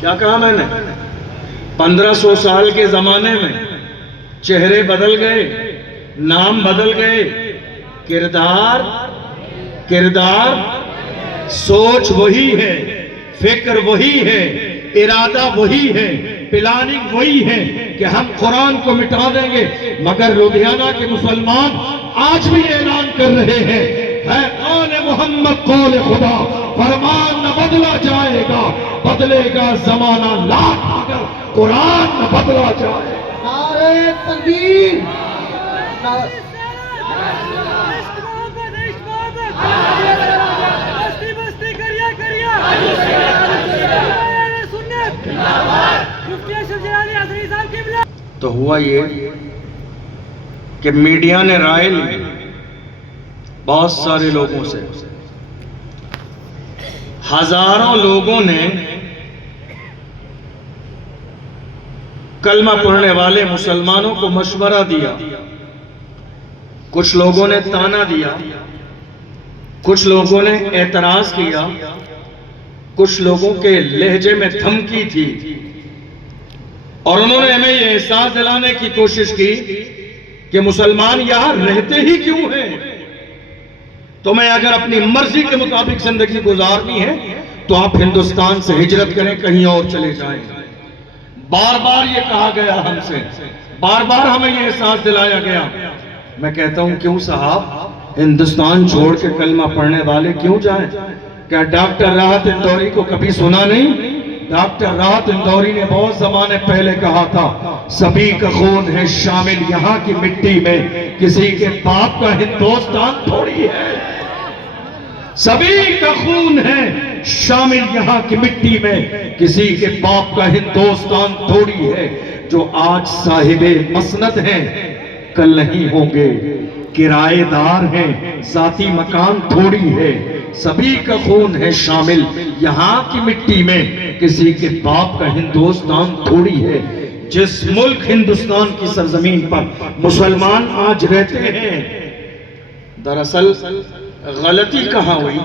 کیا کہا میں نے؟ 1500 سال کے زمانے میں چہرے بدل گئے، نام بدل گئے، کردار سوچ وہی ہے، فکر وہی ہے، ارادہ وہی ہے، پلاننگ وہی ہے کہ ہم قرآن کو مٹا دیں گے۔ مگر لدھیانہ کے مسلمان آج بھی اعلان کر رہے ہیں، ہے قول محمد قول خدا، فرمان نہ بدلا جائے گا، بدلے گا زمانہ لاکھ مگر قرآن نہ بدلا جائے گا۔ نعرہ تکبیر، تو ہوا یہ کہ میڈیا نے رائے لی بہت سارے لوگوں سے، ہزاروں لوگوں نے کلمہ پڑھنے والے مسلمانوں کو مشورہ دیا، کچھ لوگوں نے تانا دیا، کچھ لوگوں نے اعتراض کیا، کچھ لوگوں کے لہجے میں دھمکی تھی، اور انہوں نے ہمیں یہ احساس دلانے کی کوشش کی کہ مسلمان یہاں رہتے ہی کیوں ہیں؟ تمہیں اگر اپنی مرضی کے مطابق زندگی گزارنی ہے تو آپ ہندوستان سے ہجرت کریں، کہیں اور چلے جائیں۔ بار بار یہ کہا گیا ہم سے، بار بار ہمیں یہ احساس دلایا گیا۔ میں کہتا ہوں کیوں صاحب ہندوستان چھوڑ کے کلمہ پڑھنے والے کیوں جائیں؟ کیا ڈاکٹر راحت اندوری کو کبھی سنا نہیں؟ ڈاکٹر راحت اندوری نے بہت زمانے پہلے کہا تھا، سبھی کا خون ہے شامل یہاں کی مٹی میں، کسی کے باپ کا ہندوستان تھوڑی ہے۔ سبھی کا خون ہے شامل یہاں کی مٹی میں، کسی کے باپ کا ہندوستان تھوڑی ہے۔ جو آج صاحب مسند ہیں کل نہیں ہوں گے، کرائے دار ہیں ذاتی مکان تھوڑی ہے۔ سبھی کا خون ہے شامل یہاں کی مٹی میں، کسی کے باپ کا ہندوستان تھوڑی ہے۔ جس ملک ہندوستان کی سرزمین پر مسلمان آج رہتے ہیں، دراصل غلطی کہاں ہوئی؟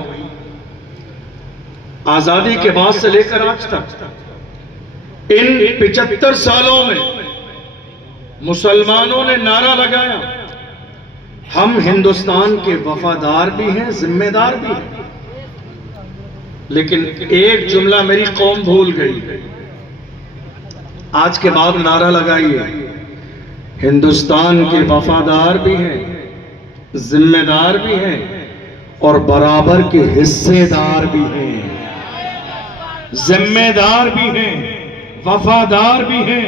آزادی کے بعد سے لے کر آج تک ان 75 سالوں میں مسلمانوں نے نعرہ لگایا، ہم ہندوستان کے وفادار بھی ہیں، ذمہ دار بھی ہیں، لیکن ایک جملہ میری قوم بھول گئی۔ آج کے بعد نعرہ لگائیے، ہندوستان کے وفادار بھی ہیں، ذمہ دار بھی ہیں، اور برابر کے حصے دار بھی ہیں۔ ذمہ دار بھی ہیں، وفادار بھی ہیں،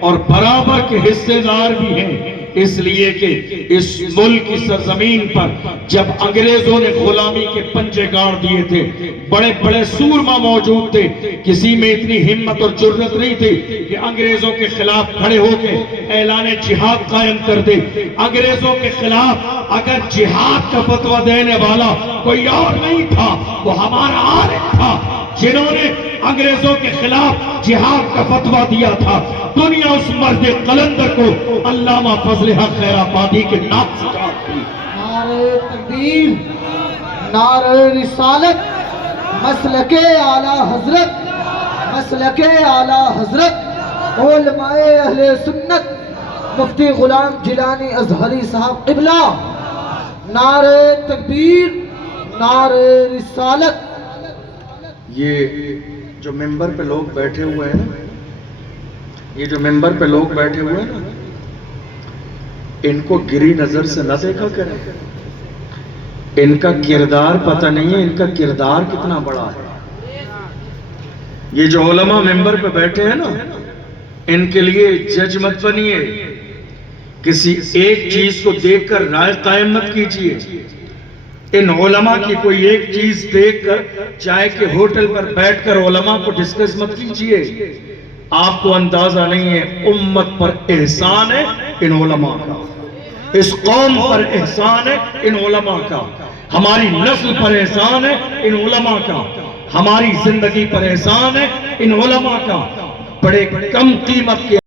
اور برابر کے حصے دار بھی ہیں، اس لیے کہ اس ملک کی سرزمین پر جب انگریزوں نے غلامی کے پنجے گاڑ دیے تھے، بڑے بڑے سورما موجود تھے، کسی میں اتنی ہمت اور جرأت نہیں تھی کہ انگریزوں کے خلاف کھڑے ہو کے اعلان جہاد قائم کر دے۔ انگریزوں کے خلاف اگر جہاد کا فتویٰ دینے والا کوئی اور نہیں تھا، وہ ہمارا عارف تھا، جنہوں نے انگریزوں کے خلاف جہاد کا فتویٰ دیا تھا۔ دنیا اس مرد قلندر کو علامہ فضل حق خیر آبادی کے نام سے جانتی۔ نعرہ تکبیر، نعرہ رسالت، مسلک اعلیٰ حضرت، مسلک اعلیٰ حضرت علماء اہل سنت مفتی غلام جیلانی ازہری صاحب قبلہ، نعرہ تکبیر، نعرہ رسالت۔ یہ جو ممبر پہ لوگ بیٹھے ہوئے ہیں نا، یہ جو ممبر پہ لوگ بیٹھے ہوئے ہیں نا، ان کو گری نظر سے نہ دیکھا کریں۔ ان کا کردار پتہ نہیں ہے، ان کا کردار کتنا بڑا ہے۔ یہ جو علماء ممبر پہ بیٹھے ہیں نا، ان کے لیے جج مت بنیے، کسی ایک چیز کو دیکھ کر رائے قائم مت کیجیے۔ ان علماء کی کوئی ایک چیز دیکھ کر چائے کے ہوٹل پر بیٹھ کر علماء کو ڈسکس مت کیجیے۔ آپ کو اندازہ نہیں ہے، امت پر احسان ہے ان علماء کا، اس قوم پر احسان ہے ان علماء کا، ہماری نسل پر احسان ہے ان علماء کا، ہماری زندگی پر احسان ہے ان علماء کا۔ بڑے کم قیمت کے